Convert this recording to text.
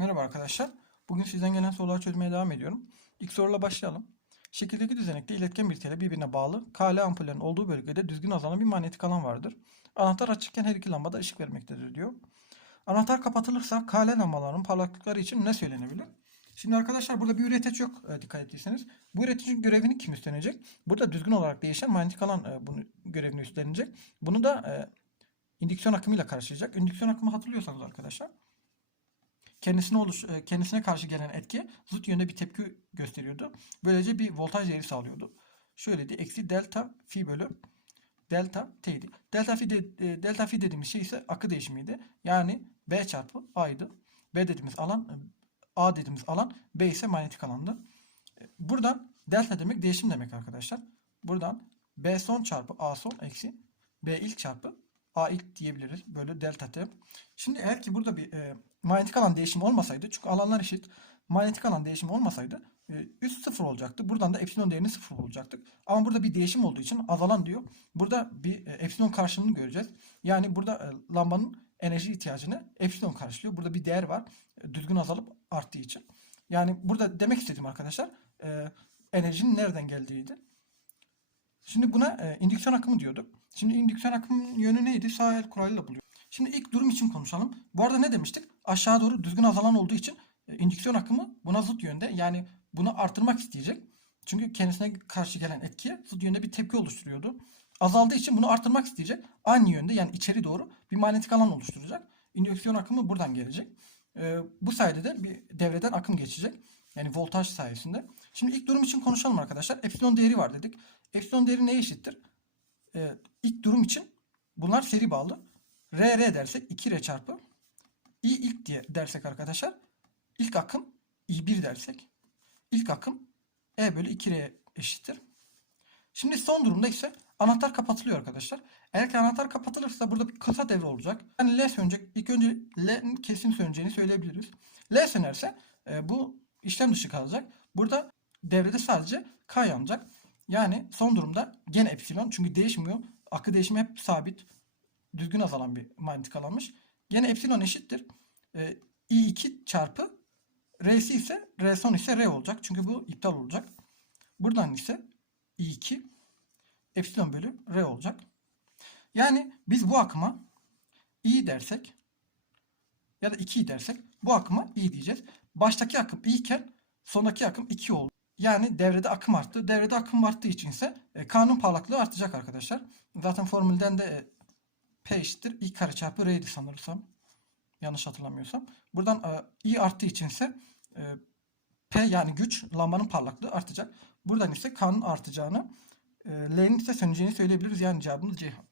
Merhaba arkadaşlar. Bugün sizden gelen soruları çözmeye devam ediyorum. İlk soruyla başlayalım. Şekildeki düzenekte iletken bir tele birbirine bağlı KL ampullerin olduğu bölgede düzgün azalan bir manyetik alan vardır. Anahtar açıkken her iki lambada ışık vermektedir diyor. Anahtar kapatılırsa KL lambalarının parlaklıkları için ne söylenebilir? Şimdi arkadaşlar burada bir üreteç yok e, dikkat ettiyseniz. Bu üreticinin görevini kim üstlenecek? Burada düzgün olarak değişen manyetik alan e, bunu görevini üstlenecek. Bunu da e, indüksiyon akımıyla karşılayacak. İndüksiyon akımı hatırlıyorsanız arkadaşlar kendisine oluş e, kendisine karşı gelen etki zıt yönde bir tepki gösteriyordu. Böylece bir voltaj değeri sağlıyordu. Şöyleydi. Eksi delta fi bölü delta t'ydi. Delta fi, de, e, delta fi dediğimiz şey ise akı değişimiydi. Yani B çarpı A'ydı. B dediğimiz alan e, A dediğimiz alan B ise manyetik alandı. Buradan delta demek değişim demek arkadaşlar. Buradan B son çarpı A son eksi B ilk çarpı A ilk diyebiliriz. Böyle delta T. Şimdi eğer ki burada bir e, manyetik alan değişimi olmasaydı çünkü alanlar eşit. Manyetik alan değişimi olmasaydı e, üst sıfır olacaktı. Buradan da epsilon değerini sıfır bulacaktık. Ama burada bir değişim olduğu için azalan diyor. Burada bir e, epsilon karşılığını göreceğiz. Yani burada e, lambanın enerji ihtiyacını epsilon karşılıyor. Burada bir değer var. E, düzgün azalıp arttığı için. Yani burada demek istediğim arkadaşlar e, enerjinin nereden geldiğiydi. Şimdi buna e, indüksiyon akımı diyorduk. Şimdi indüksiyon akımının yönü neydi? Sağ el kuralıyla buluyor. Şimdi ilk durum için konuşalım. Bu arada ne demiştik? Aşağı doğru düzgün azalan olduğu için e, indüksiyon akımı buna zıt yönde. Yani bunu artırmak isteyecek. Çünkü kendisine karşı gelen etkiye zıt yönde bir tepki oluşturuyordu. Azaldığı için bunu artırmak isteyecek. Aynı yönde yani içeri doğru bir manyetik alan oluşturacak. İndüksiyon akımı buradan gelecek. E, bu sayede de bir devreden akım geçecek. Yani voltaj sayesinde. Şimdi ilk durum için konuşalım arkadaşlar. Epsilon değeri var dedik. Epsilon değeri neye eşittir? Ee, ilk durum için bunlar seri bağlı. R R dersek 2R çarpı I ilk diye dersek arkadaşlar ilk akım I1 dersek ilk akım E bölü 2R eşittir. Şimdi son durumda ise anahtar kapatılıyor arkadaşlar. Eğer ki anahtar kapatılırsa burada bir kısa devre olacak. Yani L sönecek. İlk önce L'nin kesin söneceğini söyleyebiliriz. L sönerse e, bu işlem dışı kalacak. Burada devrede sadece K yanacak. Yani son durumda gene epsilon çünkü değişmiyor. Akı değişimi hep sabit. Düzgün azalan bir manyetik alanmış. Gene epsilon eşittir. E, I2 çarpı R'si ise R son ise R olacak. Çünkü bu iptal olacak. Buradan ise I2 epsilon bölü R olacak. Yani biz bu akıma I dersek ya da 2 dersek bu akıma I diyeceğiz. Baştaki akım I iken sondaki akım 2 oldu. Yani devrede akım arttı. Devrede akım arttığı için ise e, K'nın parlaklığı artacak arkadaşlar. Zaten formülden de e, P eşittir I kare çarpı R'ydi sanırsam. Yanlış hatırlamıyorsam. Buradan e, I arttığı için ise e, P yani güç lambanın parlaklığı artacak. Buradan ise K'nın artacağını, e, L'nin ise söneceğini söyleyebiliriz. Yani cevabımız Ceyhan.